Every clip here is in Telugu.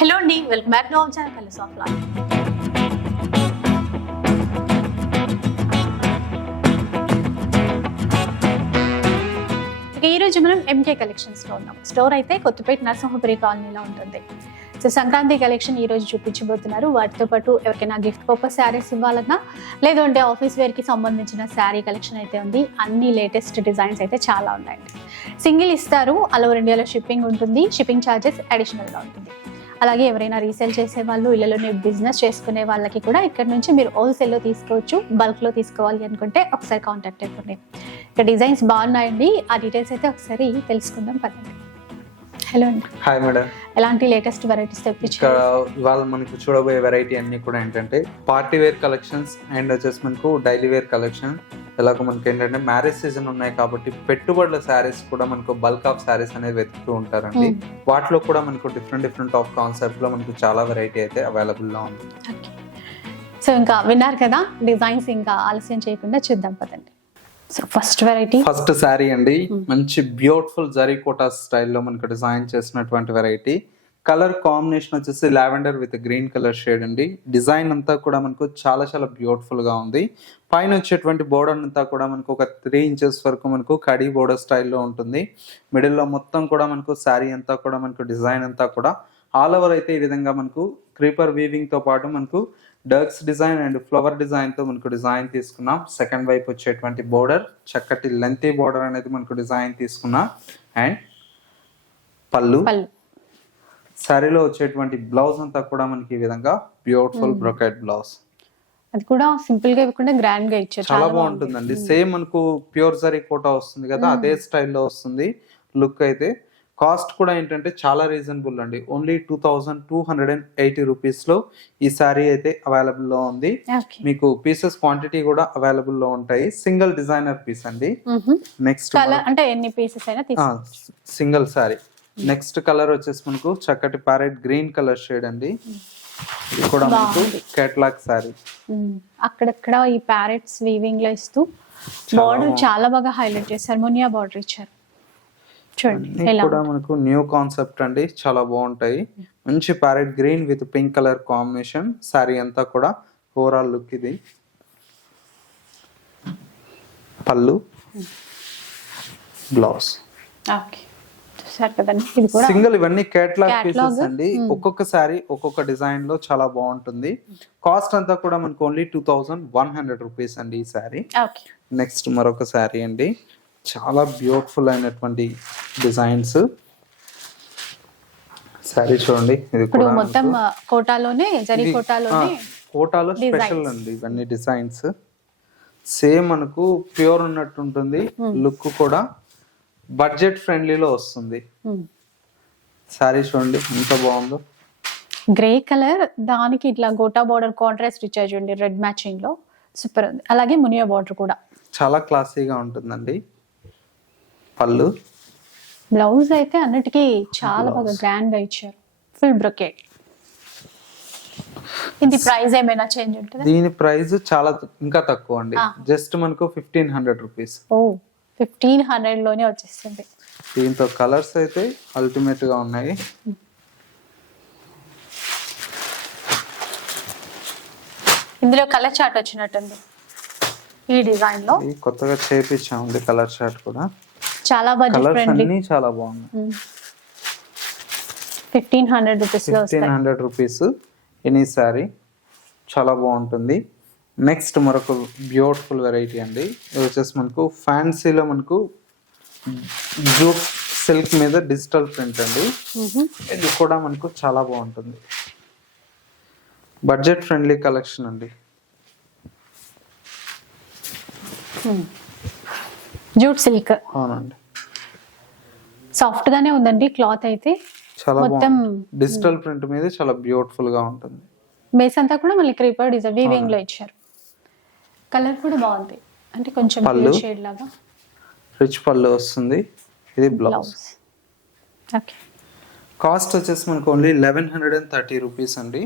హలో అండి, welcome back to our channel colours of life. ఈరోజు మనం ఎంకే కలెక్షన్స్లో ఉన్నాం. స్టోర్ అయితే కొత్తపేట నరసింహపురి కాలనీలో ఉంటుంది. సో సంక్రాంతి కలెక్షన్ ఈరోజు చూపించబోతున్నారు. వాటితో పాటు ఎవరికైనా గిఫ్ట్ పర్పస్ శారీస్ ఇవ్వాలన్నా లేదంటే ఆఫీస్ వేర్కి సంబంధించిన శారీ కలెక్షన్ అయితే ఉంది. అన్ని లేటెస్ట్ డిజైన్స్ అయితే చాలా ఉన్నాయండి. సింగిల్ ఇస్తారు, ఆల్ ఓవర్ ఇండియాలో షిప్పింగ్ ఉంటుంది. షిప్పింగ్ ఛార్జెస్ అడిషనల్గా ఉంటుంది. అలాగే ఎవరైనా రీసేల్ చేసే వాళ్ళు, ఇళ్లలోనే బిజినెస్ చేసుకునే వాళ్ళకి కూడా ఇక్కడ నుంచి మీరు హోల్సేల్లో తీసుకోవచ్చు. బల్క్లో తీసుకోవాలి అనుకుంటే ఒకసారి కాంటాక్ట్ అయిపోండి. ఇక్కడ డిజైన్స్ బాగున్నాయండి. ఆ డీటెయిల్స్ అయితే ఒకసారి తెలుసుకుందాం పదండి. హలో అండి. Hi madam. ఎలాంటి లేటెస్ట్ వెరైటీస్ తెప్పించారు? ఇవాళ మనకు చూడబోయే వెరైటీ అన్ని కూడా ఏంటంటే పార్టీ వేర్ కలెక్షన్స్ అండ్ వచ్చేసి మనకు డైలీ వేర్ కలెక్షన్. ఎలాగో మనకి ఏంటంటే మ్యారేజ్ సీజన్ ఉన్నాయి కాబట్టి పెట్టుబడుల శారీస్ కూడా మనకు బల్క్ ఆఫ్ శారీస్ అనేది వెతుకుతూ ఉంటారండి. వాటిలో కూడా మనకు డిఫరెంట్ ఆఫ్ కాన్సెప్ట్ లో మనకు చాలా వెరైటీ అయితే అవైలబుల్ లో ఉంది. సో ఇంకా విన్నారు కదా డిజైన్స్, ఇంకా ఆలస్యం చేయకుండా చూద్దాం పదండి. సో ఫస్ట్ శారీ అండి, మంచి బ్యూటిఫుల్ జరీ కోటా స్టైల్లో మనకు డిజైన్ చేసినటువంటి వెరైటీ. కలర్ కాంబినేషన్ వచ్చేసి lavender with green colour shade అండి. డిజైన్ అంతా కూడా మనకు చాలా బ్యూటిఫుల్ గా ఉంది. పైన వచ్చేటువంటి బోర్డర్ అంతా కూడా మనకు ఒక 3 ఇంచెస్ వరకు మనకు కడీ బోర్డర్ స్టైల్లో ఉంటుంది. మిడిల్లో మొత్తం కూడా మనకు శారీ అంతా కూడా మనకు డిజైన్ అంతా కూడా ఆల్ ఓవర్ అయితే ఈ విధంగా మనకు క్రీపర్ వీవింగ్ తో పాటు మనకు డర్క్స్ డిజైన్ అండ్ ఫ్లవర్ డిజైన్ తో మనకు డిజైన్ తీసుకున్నాం. సెకండ్ వైపు వచ్చేటువంటి బోర్డర్ చక్కటి లెంతీ బోర్డర్ అనేది మనకు డిజైన్ తీసుకున్నాం. అండ్ పళ్ళు, శారీలో వచ్చేటువంటి బ్లౌజ్ అంతా కూడా మనకి ఈ విధంగా బ్యూటిఫుల్ బ్రొకెట్ బ్లౌజ్. అది కూడా సింపుల్ గా ఇవ్వకుండా గ్రాండ్ గా ఇచ్చారు. చాలా బాగుంటుందండి. సేమ్ మనకు ప్యూర్ జరీ కోటా వస్తుంది కదా, అదే స్టైల్లో వస్తుంది లుక్ అయితే. కాస్ట్ కూడా ఏంటంటే చాలా రీజనబుల్ అండి. ఓన్లీ 2280 రూపీస్ లో ఈ శారీ అయితే అవైలబుల్ లో ఉంది. మీకు పీసెస్ క్వాంటిటీ కూడా అవైలబుల్ లో ఉంటాయి. సింగిల్ డిజైనర్ పీస్ అండి. నెక్స్ట్ అంటే ఎన్ని పీసెస్ అయినా సింగిల్ శారీ. నెక్స్ట్ కలర్ వచ్చేసి మనకు చక్కటి ప్యారెట్ గ్రీన్ కలర్ షేడ్ అండి. ఇది కూడా మనకు కేటలాగ్ శారీ. అక్కడక్కడ ఈ ప్యారెట్స్ వీవింగ్ లో ఇస్తూ బార్డర్ చాలా బాగా హైలైట్ చేశారు. మునియా బార్డర్ ఇచ్చారు చూడండి. కూడా మనకు న్యూ కాన్సెప్ట్ అండి, చాలా బాగుంటాయి. మంచి parrot green with pink colour combination. Sari అంతా కూడా ఓవరాల్ లుక్ ఇది. పళ్ళు, బ్లౌజ్. సింగిల్ ఇవన్నీ కేటలాగ్ పీసెస్ అండి. ఒక్కొక్క శారీ ఒక్కొక్క డిజైన్ లో చాలా బాగుంటుంది. కాస్ట్ అంతా కూడా మనకు ఓన్లీ 2100 రూపీస్ అండి ఈ శారీ. నెక్స్ట్ మరొక శారీ అండి, చాలా బ్యూటిఫుల్ అయినటువంటి డిజైన్స్. శారీ చూడండి. ఇది కూడా మొత్తం కోటాలోనే కోటాలో స్పెషల్ అండి ఇవన్నీ డిజైన్స్. సేమ్ మనకు ప్యూర్ ఉన్నట్టు ఉంటుంది. లుక్ కూడా బడ్జెట్ ఫ్రెండ్లీలో వస్తుంది. శారీ చూడండి ఎంత బాగుందో. గ్రే కలర్ దానికి ఇట్లా గోటా బార్డర్ కాంట్రాస్ట్ ఇచ్చారు చూడండి, రెడ్ మ్యాచింగ్ లో సూపర్ ఉంది. అలాగే మునియా బార్డర్ కూడా చాలా క్లాసీగా ఉంటుందండి. పళ్ళు, బ్లౌజ్ అయితే అన్నిటికీ చాలా బాగా గ్రాండ్ గా ఇచ్చారు. Full brocade. ఇది ప్రైస్ ఏమైనా చేంజ్ ఉంటుంది? దీని ప్రైస్ చాలా ఇంకా తక్కువ అండి. జస్ట్ మనకు 1500 రూపీస్. 1500 లోనే వచ్చేస్తుంది. దీంతో కలర్స్ అయితే అల్టిమేట్ గా ఉన్నాయి. ఇందులో కలర్ చార్ట్ వచ్చినట్టుంది ఈ డిజైన్ లో. కొత్తగా చేపించాము కలర్ చార్ట్ కూడా. చాలా బడ్జెట్ ఫ్రెండ్లీ, చాలా బాగుంది. 1500 రూపీస్ లో 1500 రూపీస్ ఎనీ సారీ. చాలా బాగుంటుంది. నెక్స్ట్ మరొక బ్యూటిఫుల్ వెరైటీ అండి. ఇది వచ్చేసి మనకు ఫ్యాన్సీలో మనకు జూట్ సిల్క్ మీద డిజిటల్ ప్రింట్ అండి. ఇది కూడా మనకు చాలా బాగుంటుంది. బడ్జెట్ ఫ్రెండ్లీ కలెక్షన్ అండి. Jute silk. అవునండి, సాఫ్ట్ గానే ఉందండి క్లాత్ అయితే. చాలా డిజిటల్ ప్రింట్ మీద చాలా బ్యూటిఫుల్ గా ఉంటుంది. బేస్ అంతా కూడా మళ్ళీ క్రీపర్ డిజైన్ వీవింగ్ లో ఇచ్చారు. కలర్ కూడా బాగుంది, అంటే కొంచెం షేడ్ లాగా రిచ్ పళ్ళు వస్తుంది. ఇది బ్లౌజ్. ఓకే. కాస్ట్ వచ్చేసి మనకు ఓన్లీ 1130 రూపీస్ అండి.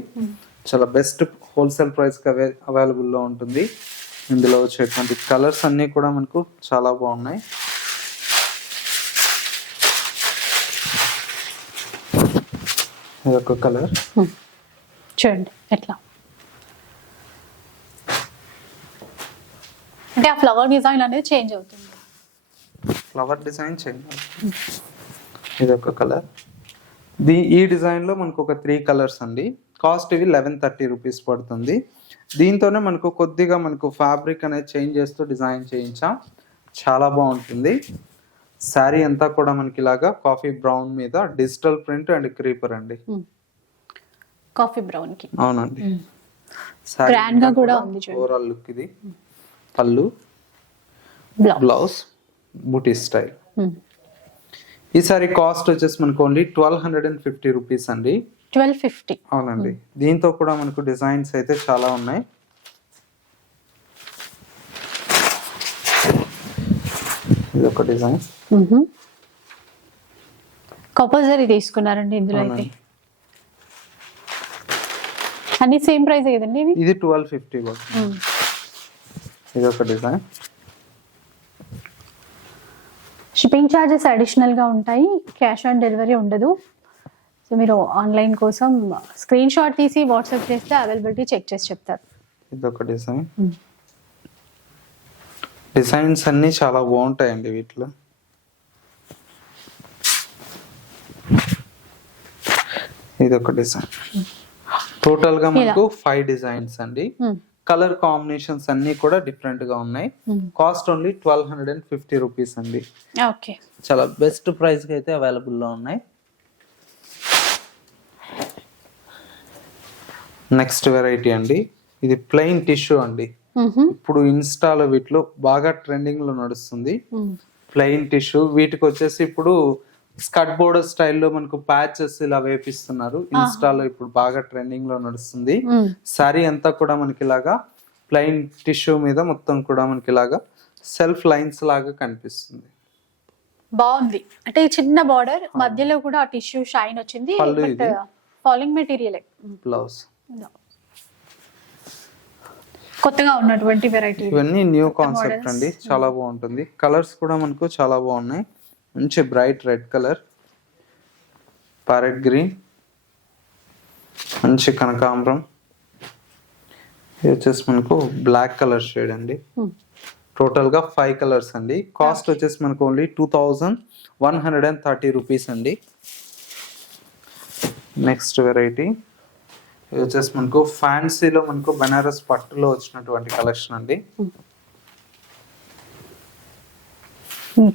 చాలా బెస్ట్ హోల్సేల్ ప్రైస్ కి అవైలబుల్ లో ఉంటుంది. ఇందులో వచ్చేటువంటి కలర్స్ అన్ని కూడా మనకు చాలా బాగున్నాయి. ఇది ఒక కలర్. చూడండి ఎట్లా అంటే ఆ ఫ్లవర్ డిజైన్ అనేది చేంజ్ అవుతుంది. ఫ్లవర్ డిజైన్ చేయండి. ఇది ఒక కలర్. ఈ డిజైన్ లో మనకు ఒక 3 కలర్స్ అండి. కాస్ట్ ఇవి 1130 రూపీస్ పడుతుంది. దీంతోనే మనకు కొద్దిగా మనకు ఫ్యాబ్రిక్ అనేది చేంజ్ చేస్తూ డిజైన్ చేయించాం. చాలా బాగుంటుంది. శారీ అంతా కూడా మనకి ఇలాగా కాఫీ బ్రౌన్ మీద డిజిటల్ ప్రింట్ అండ్ క్రీపర్ అండి. కాఫీ బ్రౌన్ కి అవునండి. గ్రాండ్ గా కూడా ఉంది చూడండి. ఓవరాల్ లుక్ ఇది. పళ్ళు, బ్లౌజ్ బూటీ స్టైల్. ఈ సారీ కాస్ట్ వచ్చేసి మనకు ఓన్లీ 1250 రూపీస్ అండి. 1250. అవునండి. దీంతో కూడా మనకు డిజైన్స్ అయితే చాలా ఉన్నాయి. ఇది ఒక డిజైన్. కంపల్సరీ తీసుకున్నారండి ఇందులో అయితే. అన్ని సేమ్ ప్రైస్ కదండి ఇవి. ఇది 1250 పడుతుంది. ఇది ఒక డిజైన్. షిప్పింగ్ ఛార్జెస్ అడిషనల్ గా ఉంటాయి. క్యాష్ ఆన్ డెలివరీ ఉండదు. సో మీరు ఆన్లైన్ కోసం స్క్రీన్ షాట్ తీసి వాట్సాప్ చేస్తే అవైలబిలిటీ చెక్ చేసి చెప్తారు. ఇది ఒక డిజైన్. డిజైన్స్ అన్ని చాలా బాగుంటాయండి వీటిలో. ఇది ఒక డిజైన్. టోటల్ గా మనకు 5 డిజైన్స్ అండి. కలర్ కాంబినేషన్స్ అన్ని కూడా డిఫరెంట్ గా ఉన్నాయి. కాస్ట్ ఓన్లీ 1250 రూపీస్ అండి. ఓకే, చాలా బెస్ట్ ప్రైస్ కి అయితే అవైలబుల్ లో ఉన్నాయి. నెక్స్ట్ వెరైటీ అండి. ఇది ప్లెయిన్ టిష్యూ అండి. ఇప్పుడు ఇన్స్టాలో వీటిలో బాగా ట్రెండింగ్ లో నడుస్తుంది ప్లెయిన్ టిష్యూ. వీటికి వచ్చేసి ఇప్పుడు స్కర్ట్ బోర్డర్ స్టైల్లో మనకు ప్యాచెస్ ఇలా వేపిస్తున్నారు. ఇన్స్టాలో ఇప్పుడు బాగా ట్రెండింగ్ లో నడుస్తుంది. సారీ అంతా కూడా మనకి ఇలాగా ప్లెయిన్ టిష్యూ మీద మొత్తం కూడా మనకి ఇలాగా సెల్ఫ్ లైన్స్ లాగా కనిపిస్తుంది. బాగుంది. అంటే చిన్న బార్డర్ మధ్యలో కూడా టిష్యూ షైన్ వచ్చింది. Falling material. బ్లౌజ్ కొత్తగా ఉన్నటువంటి వెరైటీ. ఇవన్నీ న్యూ కాన్సెప్ట్ అండి. చాలా బాగుంటుంది. కలర్స్ కూడా మనకు చాలా బాగున్నాయి. మంచి bright red colour, parrot green, మంచి కనకాంబరం. ఇది వచ్చేసి మనకు బ్లాక్ కలర్ షేడ్ అండి. టోటల్ గా 5 కలర్స్ అండి. కాస్ట్ వచ్చేసి మనకు ఓన్లీ 2130 రూపీస్ అండి. నెక్స్ట్ వెరైటీ ఇది వచ్చేసి మనకు ఫ్యాన్సీలో మనకు బనారస్ పట్టులో వచ్చినటువంటి కలెక్షన్ అండి.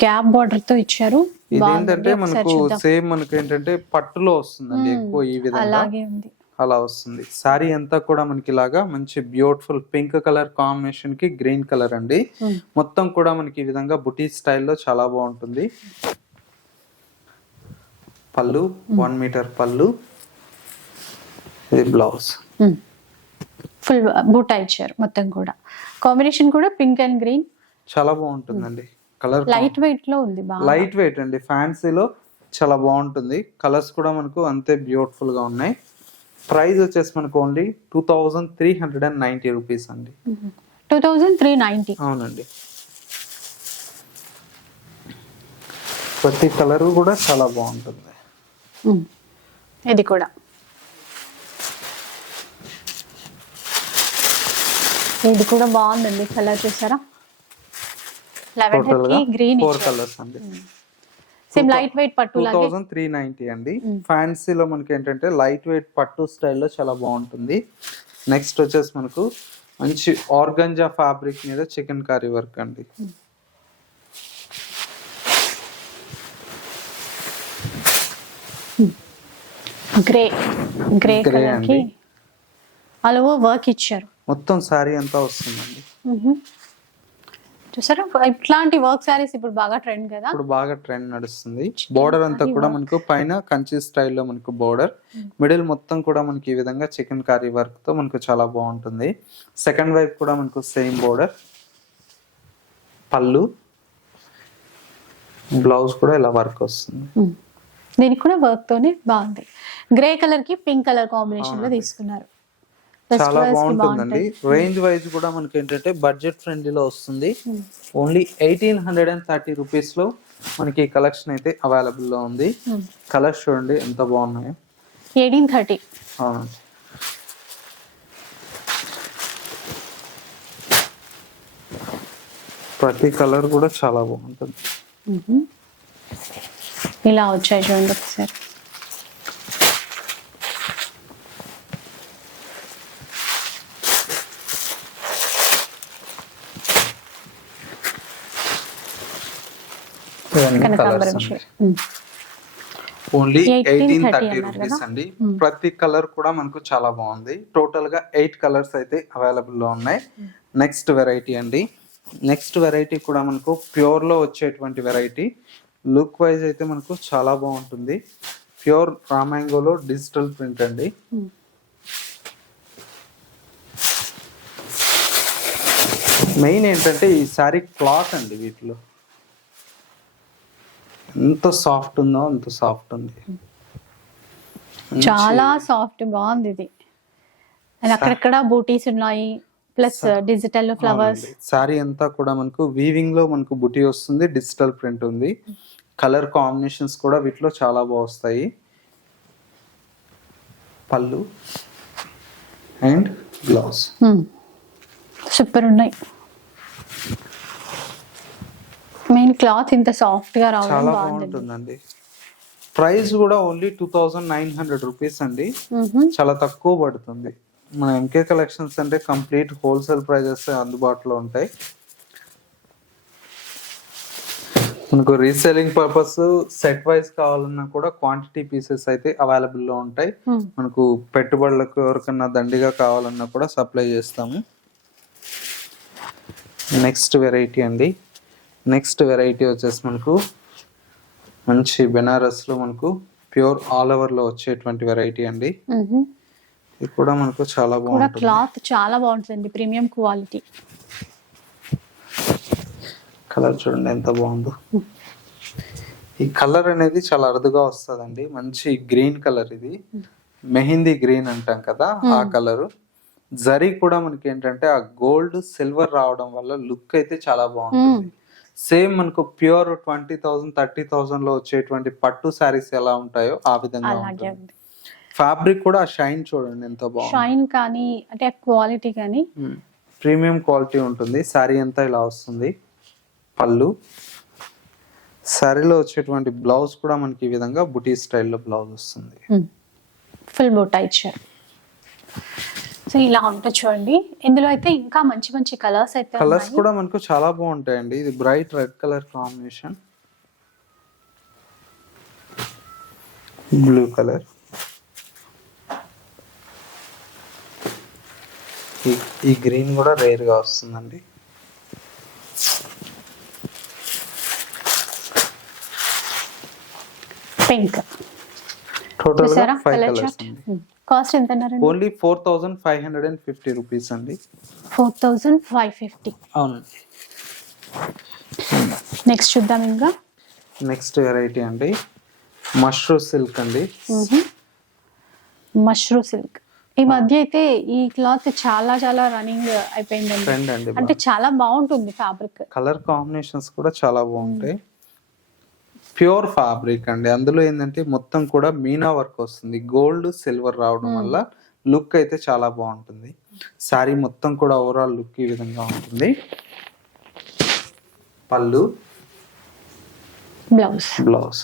గ్యాప్ బార్డర్ తో ఇచ్చారు. ఇదేంటంటే మనకు సేమ్ మనకు ఏంటంటే పట్టులో వస్తుందండి ఎక్కువ. ఈ విధంగా అలాగే ఉంది, అలా వస్తుంది. సారీ అంతా కూడా మనకి ఇలాగా మంచి బ్యూటిఫుల్ పింక్ కలర్ కాంబినేషన్ కి గ్రీన్ కలర్ అండి. మొత్తం కూడా మనకి ఈ విధంగా బుటీ స్టైల్లో చాలా బాగుంటుంది. పళ్ళు 1 మీటర్ పళ్ళు. ఇది బ్లౌజ్. ఫుల్ బూటా ఇచ్చారు. మొత్తం కూడా కాంబినేషన్ కూడా పింక్ అండ్ గ్రీన్ చాలా బాగుంటుందండి. కలర్ లైట్ వెయిట్ లో ఉంది. లైట్ వెయిట్ అండి. ఫ్యాన్సీలో చాలా బాగుంటుంది. కలర్స్ కూడా మనకు అంతే బ్యూటిఫుల్ గా ఉన్నాయి. ప్రైస్ వచ్చేసి మనకు ఓన్లీ 2390 రూపీస్ అండి. 2390. అవునండి. ప్రతి కలర్ కూడా చాలా బాగుంటుంది. ఇది కూడా బాగుందండి. కలర్ చూసారా, లెవెండర్ కి గ్రీన్. 4 కలర్స్ అండి. సేమ్ లైట్ వెయిట్ పట్టు లాగే. 2390 అండి. ఫ్యాన్సీలో మనకి ఏంటంటే లైట్ వెయిట్ పట్టు స్టైల్లో చాలా బాగుంటుంది. నెక్స్ట్ వచ్చేసి మనకు మంచి ఆర్గంజా ఫ్యాబ్రిక్ మీద చికెన్ కర్రీ వర్క్ అండి. గ్రే కలర్ కి ఆల్ ఓవర్ వర్క్ ఇచ్చారు. మొత్తం సారీ అంతా వస్తుందండి. చూసారా, ఇట్లాంటి వర్క్ సారీస్ ఇప్పుడు బాగా ట్రెండ్ కదా. ఇప్పుడు బాగా ట్రెండ్ నడుస్తుంది. బోర్డర్ అంతా కూడా మనకు పైన కంచి స్టైల్లో మనకు బోర్డర్, మిడిల్ మొత్తం కూడా మనకి ఈ విధంగా చికెన్ కర్రీ వర్క్ తో మనకు చాలా బాగుంటుంది. సెకండ్ వైపు కూడా మనకు సేమ్ బోర్డర్, పళ్ళు, బ్లౌజ్ కూడా ఇలా వర్క్ వస్తుంది. దీనికి కూడా వర్క్ తోనే బాగుంది. గ్రే కలర్ కి పింక్ కలర్ కాంబినేషన్ లో తీసుకున్నారు. చాలా బాగుంటుందండి. రేంజ్ వైజ్ కూడా మనకి ఏంటంటే బడ్జెట్ ఫ్రెండ్లీలో వస్తుంది. ఓన్లీ 1830 రూపీస్ లో మనకి కలెక్షన్ అయితే అవైలబుల్ లో ఉంది. కలర్స్ చూడండి ఎంత బాగున్నాయో. 1830. అవునండి. ప్రతి కలర్ కూడా చాలా బాగుంటుంది. ఇలా వచ్చాయి చూడండి ఒకసారి. కనకాంబరం షేడ్. ఓన్లీ 1830 1830 అన్నారు రూపీస్ కదా. అండి. ప్రతి కలర్ కూడా మనకు చాలా బాగుంది. టోటల్ గా 8 కలర్స్ అయితే అవైలబుల్ లో ఉన్నాయి. నెక్స్ట్ వెరైటీ అండి. నెక్స్ట్ వెరైటీ కూడా మనకు ప్యూర్ లో వచ్చేటువంటి వెరైటీ. లుక్ వైజ్ అయితే మనకు చాలా బాగుంటుంది. ప్యూర్ రామాంగోలో డిజిటల్ ప్రింట్ అండి. మెయిన్ ఏంటంటే ఈ సారీ క్లాత్ అండి. వీటిలో ఎంత సాఫ్ట్ ఉందో అంత సాఫ్ట్ ఉంది. చాలా సాఫ్ట్, బాగుంది ఇది. అండ్ అక్కడక్కడ బూటీస్ ఉన్నాయి, ప్లస్ డిజిటల్ ఫ్లవర్స్. సారీ అంతా కూడా మనకు వీవింగ్ లో మనకు బుటీ వస్తుంది, డిజిటల్ ప్రింట్ ఉంది. కలర్ కాంబినేషన్స్ కూడా వీటిలో చాలా బాగా వస్తాయి. పళ్ళు అండ్ బ్లౌజ్ సూపర్ ఉన్నాయి. మెయిన్ క్లాత్ ఇంత సాఫ్ట్ గా రావడం చాలా బాగుంది. బాగుంటుందండి. ప్రైస్ కూడా ఓన్లీ 2900 రూపీస్ అండి. చాలా తక్కువ పడుతుంది. మన ఎంకే కలెక్షన్స్ అంటే కంప్లీట్ హోల్సేల్ ప్రైజెస్ అందుబాటులో ఉంటాయి. మనకు రీసేలింగ్ పర్పస్ సెట్ వైజ్ కావాలన్నా కూడా క్వాంటిటీ పీసెస్ అయితే అవైలబుల్ లో ఉంటాయి. మనకు పెట్టుబడులకు ఎవరికన్నా దండిగా కావాలన్నా కూడా సప్లై చేస్తాము. నెక్స్ట్ వెరైటీ అండి. నెక్స్ట్ వెరైటీ వచ్చేసి మనకు మంచి బెనారస్ లో మనకు ప్యూర్ ఆల్ ఓవర్ లో వచ్చేటువంటి వెరైటీ అండి. ఇది కూడా మనకు చాలా బాగుంటుంది. క్లాత్ చాలా బాగుంటుంది, ప్రీమియం క్వాలిటీ. కలర్ చూడండి ఎంత బాగుందో. ఈ కలర్ అనేది చాలా అరుదుగా వస్తుందండి. మంచి గ్రీన్ కలర్ ఇది. మెహందీ గ్రీన్ అంటాం కదా, ఆ కలర్. జరీ కూడా మనకి ఏంటంటే ఆ గోల్డ్ సిల్వర్ రావడం వల్ల లుక్ అయితే చాలా బాగుంటుంది. సేమ్ మనకు ప్యూర్ 20,000 30,000 లో వచ్చేటువంటి పట్టు శారీస్ ఎలా ఉంటాయో ఆ విధంగా ఉంటుంది. ఫ్యాబ్రిక్ కూడా షైన్ చూడండి ఎంత బాగుంది. షైన్ కానీ అంటే క్వాలిటీ కానీ ప్రీమియం క్వాలిటీ ఉంటుంది. శారీ అంతా ఇలా వస్తుంది. పళ్ళు, శారీలో వచ్చేటువంటి బ్లౌజ్ కూడా మనకి ఈ విధంగా బుటీ స్టైల్లో బ్లౌజ్ వస్తుంది. ఫుల్ బూటా ఇచ్చారు. సో ఇలా ఉంటుంది చూడండి. ఇందులో అయితే ఇంకా మంచి మంచి కలర్స్ అయితే కలర్స్ కూడా మనకు చాలా బాగుంటాయండి. ఇది bright red colour combination, blue colour, ఈ గ్రీన్ కూడా రేర్ గా వస్తుందండి. పింక్. టోటల్ గా 5 కలర్స్ ఉంది. కాస్ట్ ఎంత అన్నారండి? ఓన్లీ 4550 రూపీస్ అండి. 4550. అవునండి. నెక్స్ట్ చూద్దాం. ఇంకా నెక్స్ట్ వెరైటీ అండి మష్రూ సిల్క్ అండి. మష్రూ సిల్క్ ఈ మధ్య అయితే ఈ క్లాత్ చాలా చాలా రన్నింగ్ అయిపోయిందండి. అంటే చాలా బాగుంటుంది ఫ్యాబ్రిక్. కలర్ కాంబినేషన్స్ కూడా చాలా బాగుంటాయి. ప్యూర్ ఫ్యాబ్రిక్ అండి. అందులో ఏంటంటే మొత్తం కూడా మీనా వర్క్ వస్తుంది. గోల్డ్ సిల్వర్ రావడం వల్ల లుక్ అయితే చాలా బాగుంటుంది. శారీ మొత్తం కూడా ఓవరాల్ లుక్ ఈ విధంగా ఉంటుంది. పళ్ళు, బ్లౌజ్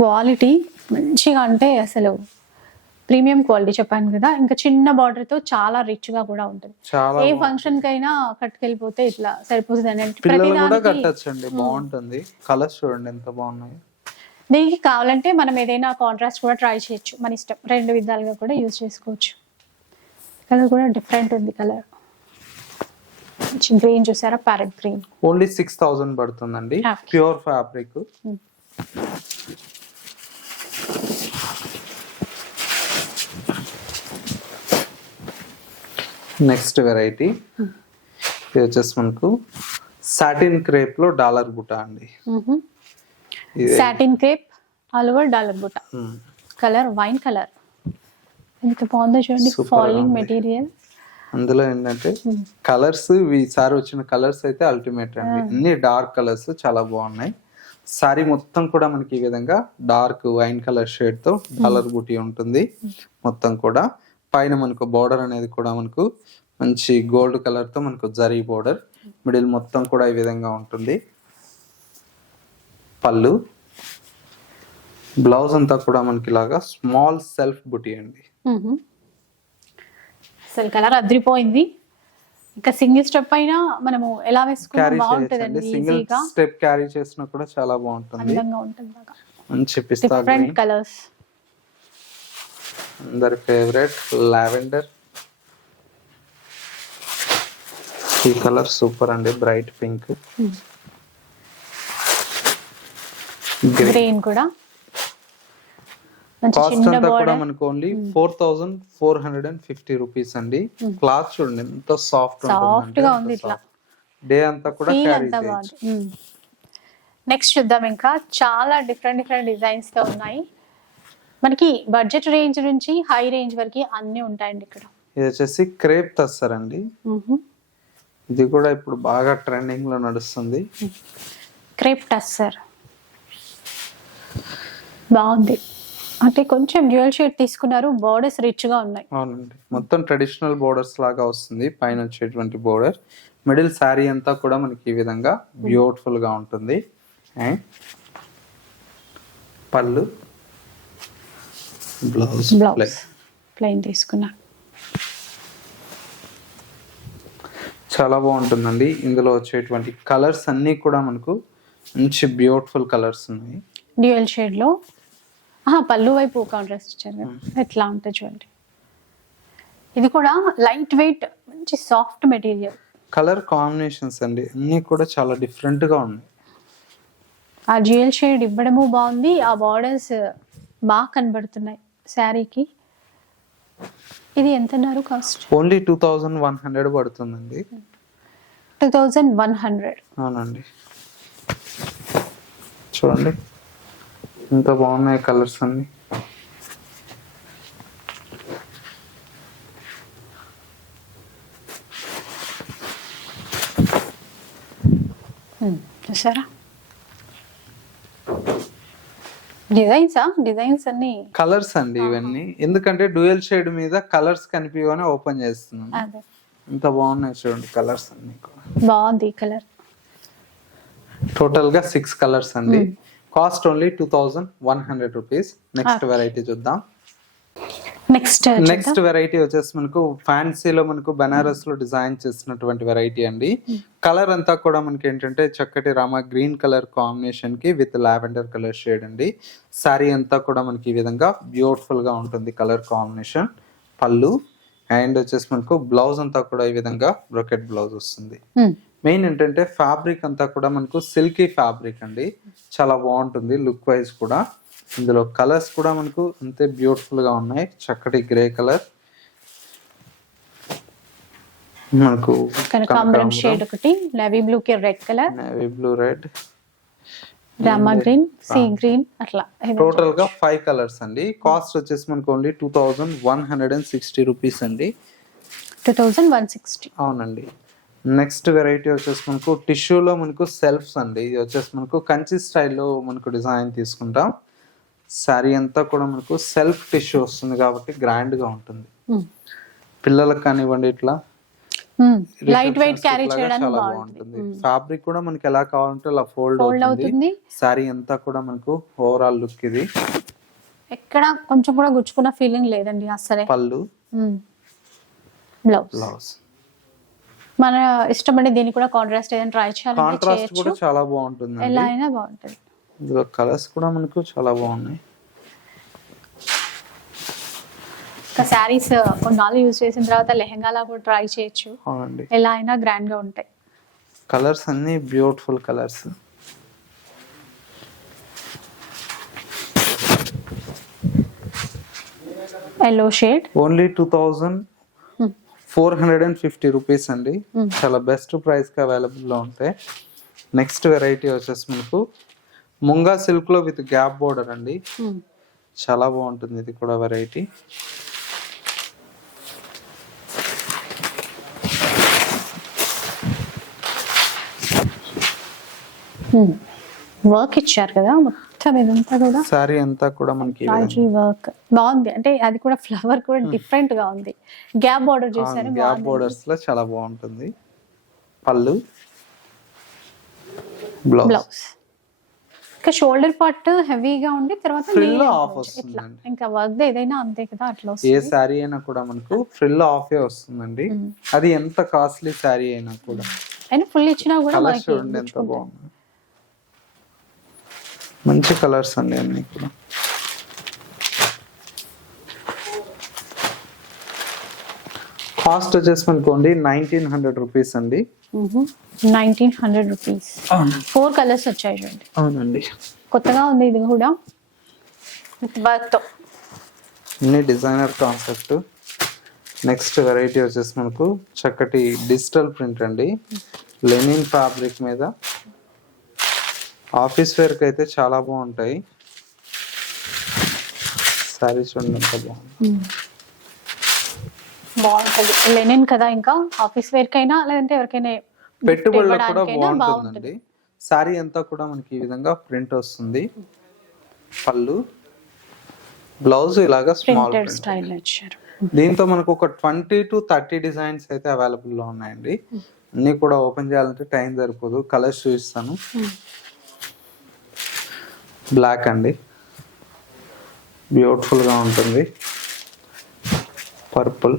క్వాలిటీ మంచిగా, అంటే అసలు ప్రీమియం క్వాలిటీ చెప్పాను కదా. ఇంకా చిన్న బార్డర్ తో చాలా రిచ్ గా కూడా ఉంటుంది. ఏ ఫంక్షన్ కైనా కట్టుకెళ్ళిపోతే ఇట్లా సరిపోతుంది అని కట్టచ్చండి. బాగుంటుంది. కలర్స్ చూడండి ఎంత బాగున్నాయి. దీనికి కావాలంటే మనం ఏదైనా కాంట్రాస్ట్ కూడా ట్రై చేయొచ్చు, మన ఇష్టం. 2 విధాలుగా కూడా యూజ్ చేసుకోవచ్చు. కలర్ కూడా డిఫరెంట్ ఉంది. కలర్ గ్రీన్ చూసారా, ప్యారెట్ గ్రీన్. ఓన్లీ 6000 పడుతుందండి. Pure fabric. నెక్స్ట్ వెరైటీ ఇది వచ్చేసి మనకు సాటిన్ క్రేప్ లో డాలర్ బుటా అండి. Satin crepe all over dollar బుటా. కలర్ వైన్ కలర్ ఎంత బాగుందో చూడండి. Falling material. అందులో ఏంటంటే కలర్స్ ఈసారి వచ్చిన కలర్స్ అయితే అల్టిమేట్ అండి. అన్ని డార్క్ కలర్స్ చాలా బాగున్నాయి. సారీ మొత్తం కూడా మనకి ఈ విధంగా డార్క్ వైన్ కలర్ షేడ్ తో డాలర్ బూటీ ఉంటుంది మొత్తం కూడా. పైన మనకు బోర్డర్ అనేది కూడా మనకు మంచి గోల్డ్ కలర్ తో మనకు జరీ బోర్డర్, మిడిల్ మొత్తం కూడా ఈ విధంగా ఉంటుంది. పళ్ళు, బ్లౌజ్ అంతా కూడా మనకి ఇలాగా స్మాల్ సెల్ఫ్ బుటీ అండి. అసలు కలర్ అదిరిపోయింది. ఇంకా సింగిల్ స్టెప్ అయినా మనము ఎలా వేసుకున్నా క్యారీ బాగుంటదండి, చేయొచ్చండి. సింగిల్ ఈజీగా స్టెప్ క్యారీ చేసినా కూడా చాలా బాగుంటుంది. అందంగా ఉంటుంది బాగా. మంచి పిస్తా డిఫరెంట్ గ్రీన్, కలర్స్, అందరి ఫేవరెట్ లావెండర్. ఈ కలర్ సూపర్ అండి, బ్రైట్ పింక్. గ్రీన్ కూడా మంచి కాస్ట్ చిన్న అంతా కూడా బోర్డర్. మనకు ఓన్లీ 4450 రూపీస్ అండి. క్లాత్ చూడండి ఎంత సాఫ్ట్ సాఫ్ట్ గా ఉంది, ఇట్లా డే అంతా కూడా ఫీల్ క్యారీ అంతా చేయొచ్చు. బాగుంది. నెక్స్ట్ చూద్దాం, ఇంకా చాలా డిఫరెంట్ డిజైన్స్ తో ఉన్నాయి. మనకి బడ్జెట్ రేంజ్ నుంచి హై రేంజ్ వరకు అన్ని ఉంటాయండి ఇక్కడ. ఇది వచ్చేసి క్రేప్ తస్సర్ అండి. ఇది కూడా ఇప్పుడు బాగా ట్రెండింగ్ లో నడుస్తుంది. క్రేప్ టస్సర్ బాగుంది. అంటే కొంచెం డ్యూయల్ షేడ్ తీసుకున్నారు, బోర్డర్స్ రిచ్ గా ఉన్నాయి. అవునండి, మొత్తం ట్రెడిషనల్ బోర్డర్స్ లాగా వస్తుంది. పైన వచ్చేటువంటి బోర్డర్, మిడిల్ శారీ అంతా కూడా మనకి ఈ విధంగా బ్యూటిఫుల్ గా ఉంటుంది. అండ్ పళ్ళు, బ్లౌజ్ ప్లెయిన్ తీసుకున్నారు. చాలా బాగుంటుందండి. ఇందులో వచ్చేటువంటి కలర్స్ అన్ని కూడా మనకు మంచి బ్యూటిఫుల్ కలర్స్ ఉన్నాయి. డ్యూయల్ షేడ్ లో పళ్ళు వైపు కాంట్రాస్ట్ ఇచ్చారు కదా, ఎట్లా ఉంటుంది చూడండి. ఇది కూడా లైట్ వెయిట్ మంచి సాఫ్ట్ మెటీరియల్. కలర్ కాంబినేషన్స్ అండి అన్ని కూడా చాలా డిఫరెంట్ గా ఉన్నాయి. ఆ డ్యూయల్ షేడ్ ఇవ్వడము బాగుంది, ఆ బార్డర్స్ బాగా కనబడుతున్నాయి శారీకి. ఇది ఎంత అన్నారు కాస్ట్? ఓన్లీ 2100 పడుతుందండి. 2100. అవునండి, చూడండి ఎంత బాగున్నాయి కలర్స్ అన్ని. చూసారా డిజైన్స్ అన్ని కలర్స్ అండి ఇవన్నీ. ఎందుకంటే డ్యూయల్ షేడ్ మీద కలర్స్ కనిపించని ఓపెన్ చేస్తున్నాను. అదే ఎంత బాగున్నాయి చూడండి కలర్స్ అన్ని కూడా. బాగుంది కలర్. టోటల్ గా 6 కలర్స్ అండి. Cost only 2100 rupees. Next variety చూద్దాం. నెక్స్ట్ వెరైటీ వచ్చేసి మనకు ఫ్యాన్సీలో మనకు బనారస్ లో డిజైన్ చేసినటువంటి వెరైటీ అండి. కలర్ అంతా కూడా మనకి ఏంటంటే చక్కటి రామా గ్రీన్ కలర్ కాంబినేషన్ కి విత్ లావెండర్ కలర్ షేడ్ అండి. సారీ అంతా కూడా మనకి ఈ విధంగా బ్యూటిఫుల్ గా ఉంటుంది కలర్ కాంబినేషన్. పళ్ళు అండ్ వచ్చేసి మనకు బ్లౌజ్ అంతా కూడా ఈ విధంగా బ్రోకెట్ బ్లౌజ్ వస్తుంది. మెయిన్ ఏంటంటే ఫ్యాబ్రిక్ అంతా కూడా మనకు సిల్కీ ఫ్యాబ్రిక్ అండి, చాలా బాగుంటుంది లుక్ వైజ్ కూడా. ఇందులో కలర్స్ కూడా మనకు అంతే బ్యూటిఫుల్ గా ఉన్నాయి. చక్కటి గ్రే కలర్, మనకు కనకాంబరం షేడ్ ఒకటి, నేవీ బ్లూ కి red colour, navy blue red, Rama green, sea green, అట్లా టోటల్ గా 5 కలర్స్ అండి. కాస్ట్ వచ్చేసి మనకు ఓన్లీ 2160 రూపీస్ అండి. 2160. అవునండి. నెక్స్ట్ వెరైటీ వచ్చేసి మనకు టిష్యూలో మనకు సెల్ఫ్స్ అండి. ఇది వచ్చేసి మనకు కంచి స్టైల్లో మనకు డిజైన్ తీసుకుంటాం. శారీ అంతా కూడా మనకు సెల్ఫ్ టిష్యూ వస్తుంది కాబట్టి గ్రాండ్ గా ఉంటుంది. పిల్లలకు కానివ్వండి ఇట్లా లైట్ వెయిట్ క్యారీ చేయడానికి చాలా బాగుంటుంది. ఫ్యాబ్రిక్ కూడా మనకి ఎలా కావాలంటే అలా ఫోల్డ్ అవుతుంది. శారీ అంతా కూడా మనకు ఓవరాల్ లుక్ ఇది. ఎక్కడ కొంచెం కూడా గుచ్చుకున్న ఫీలింగ్ లేదండి అసలే. పళ్ళు, బ్లౌజ్ మన ఇష్టపడి దీన్ని కూడా కాంట్రాస్ట్ ఏదైనా ట్రై చేయాలంటే కాంట్రాస్ట్ కూడా చాలా బాగుంటుంది. ఎలా అయినా బాగుంటుంది. ఇందులో కలర్స్ కూడా మనకు చాలా బాగున్నాయి. ఇంకా శారీస్ కొన్నాళ్ళు యూజ్ చేసిన తర్వాత లెహంగాలా కూడా ట్రై చేయొచ్చు. అవునండి, ఎలా అయినా గ్రాండ్ గా ఉంటాయి. కలర్స్ అన్ని beautiful colours. Yellow shade only 2450 rupees అండి. చాలా బెస్ట్ ప్రైస్ కి అవైలబుల్ లో ఉంటాయి. నెక్స్ట్ వెరైటీ వచ్చేసి మనకు ముంగా సిల్క్ లో విత్ గ్యాప్ బోర్డర్ అండి. చాలా బాగుంటుంది ఇది కూడా వెరైటీ. వర్క్ ఇచ్చారు కదా మొత్తం ఇదంతా కూడా సారీ అంతా కూడా మనకి ఈ విధంగా రాజీ వర్క్ బాగుంది. అంటే అది కూడా ఫ్లవర్ కూడా డిఫరెంట్ గా ఉంది. గ్యాప్ బార్డర్ చేశారు, గ్యాప్ బాగుంది. బోర్డర్స్ లో చాలా బాగుంటుంది. పళ్ళు, బ్లౌజ్ బ్లౌజ్ ఇంకా షోల్డర్ పార్ట్ హెవీగా ఉండి తర్వాత Frill knee length off వచ్చి ఇట్లా వస్తుందండి. ఇంకా వర్క్ ఏదైనా అంతే కదా అట్లా ఏ వస్తుంది. శారీ అయినా కూడా మనకు ఫ్రిల్ ఆఫే వస్తుందండి. అది ఎంత కాస్ట్లీ శారీ అయినా కూడా. అయినా ఫుల్ ఇచ్చినా కూడా కలర్స్ మనకి చూడండి ఎంత గుచ్చుకుంటుంది. బాగుంది. మంచి కలర్స్ అండి అన్ని కూడా. కాస్ట్ వచ్చేసి మనకోండి 1900 రూపీస్ అండి. 1900 రూపీస్. అవును 4 కలర్స్ వచ్చాయి చూడండి. అవునండి. కొత్తగా ఉంది ఇది కూడా వర్క్ తో. అన్ని డిజైనర్ కాన్సెప్ట్. నెక్స్ట్ వెరైటీ వచ్చేసి మనకు చక్కటి డిజిటల్ ప్రింట్ అండి. లెనిన్ ఫ్యాబ్రిక్ మీద ఆఫీస్ వేర్ కి అయితే చాలా బాగుంటాయి. సారీ చూడండి ఎంత బాగుంది. బాగుంటది లెనిన్ కదా, ఇంకా ఆఫీస్ వేర్ కైనా లేదంటే ఎవరికైనా పెట్టుబడులకు కూడా ఇవ్వడానికైనా బాగుంటుందండి. సారీ అంతా కూడా మనకి ఈ విధంగా ప్రింట్ వస్తుంది. పళ్ళు, బ్లౌజ్ ఇలాగా స్మాల్ ప్రింటెడ్ ప్రింట్. స్టైల్ ఇచ్చారు. దీంతో మనకు ఒక 20 to 30 డిజైన్స్ అయితే అవైలబుల్ లో ఉన్నాయండి. అన్ని కూడా ఓపెన్ చేయాలంటే టైం సరిపోదు. కలర్స్ చూపిస్తాను. బ్లాక్ అండి, బ్యూటిఫుల్ గా ఉంటుంది. Purple,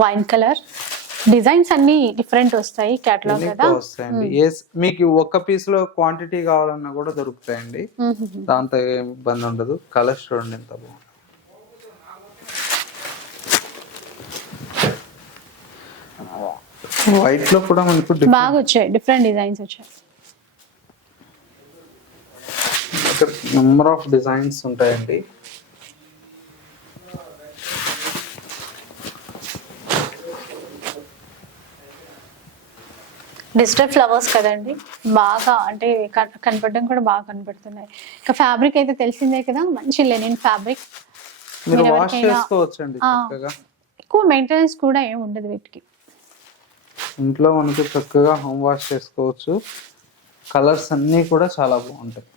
wine colour. డిజైన్స్ అన్ని డిఫరెంట్ వస్తాయి కేటలాగ్ కదా. వస్తాయండి. మీకు ఒక్క పీస్ లో క్వాంటిటీ కావాలన్నా కూడా దొరుకుతాయండి. దాంతో ఏం ఇబ్బంది ఉండదు. కలర్స్ చూడండి ఎంత బాగుంది. వైట్ లో కూడా మనకు బాగా వచ్చాయి, డిఫరెంట్ డిజైన్స్ వచ్చాయి. నెంబర్ ఆఫ్ డిజైన్స్ ఉంటాయండి. డిజిటల్ ఫ్లవర్స్ కదండి, బాగా అంటే కనపడడం కూడా బాగా కనపడుతున్నాయి. ఇంకా ఫ్యాబ్రిక్ అయితే తెలిసిందే కదా, మంచి లెనిన్ ఫ్యాబ్రిక్. మీరు వాష్ చేసుకోవచ్చండి చక్కగా. ఎక్కువ మెయింటెనెన్స్ కూడా ఏమి ఉండదు వీటికి. ఇంట్లో మనకు చక్కగా హోమ్ వాష్ చేసుకోవచ్చు. కలర్స్ అన్నీ కూడా చాలా బాగుంటాయి.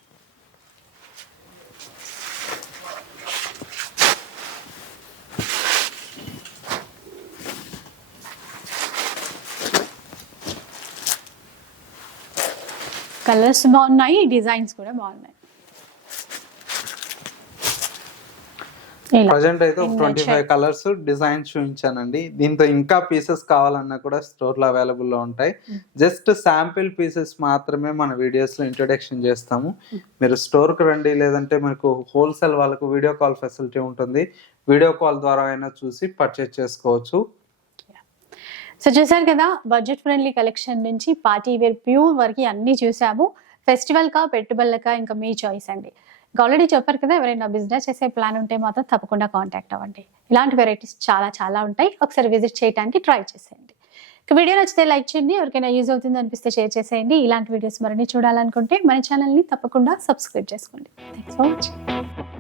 కలర్స్ బాగున్నాయి, డిజైన్స్ కూడా బాగున్నాయి. ప్రజెంట్ అయితే ఒక 25 కలర్స్ డిజైన్స్ చూపించానండి. దీంతో ఇంకా పీసెస్ కావాలన్నా కూడా స్టోర్ లో అవైలబుల్ లో ఉంటాయి. జస్ట్ శాంపిల్ పీసెస్ మాత్రమే మన వీడియోస్ లో ఇంట్రొడక్షన్ చేస్తాము. మీరు స్టోర్ కు రండి, లేదంటే మనకు హోల్సేల్ వాళ్ళకు వీడియో కాల్ ఫెసిలిటీ ఉంటుంది. వీడియో కాల్ ద్వారా అయినా చూసి పర్చేస్ చేసుకోవచ్చు. సో చూసారు కదా, బడ్జెట్ ఫ్రెండ్లీ కలెక్షన్ నుంచి పార్టీ వేర్ ప్యూర్ వరకు అన్ని చూసాము. ఫెస్టివల్ కా పెట్టుబడులకా ఇంకా మీ చాయిస్ అండి. ఆల్రెడీ చెప్పారు కదా, ఎవరైనా బిజినెస్ చేసే ప్లాన్ ఉంటే మాత్రం తప్పకుండా కాంటాక్ట్ అవ్వండి. ఇలాంటి వెరైటీస్ చాలా చాలా ఉంటాయి. ఒకసారి విజిట్ చేయడానికి ట్రై చేసేయండి. ఇక వీడియో నచ్చితే లైక్ చేయండి, ఎవరికైనా యూజ్ అవుతుంది అనిపిస్తే షేర్ చేసేయండి. ఇలాంటి వీడియోస్ మరిన్ని చూడాలనుకుంటే మన ఛానల్ని తప్పకుండా సబ్స్క్రైబ్ చేసుకోండి. Thanks for watching.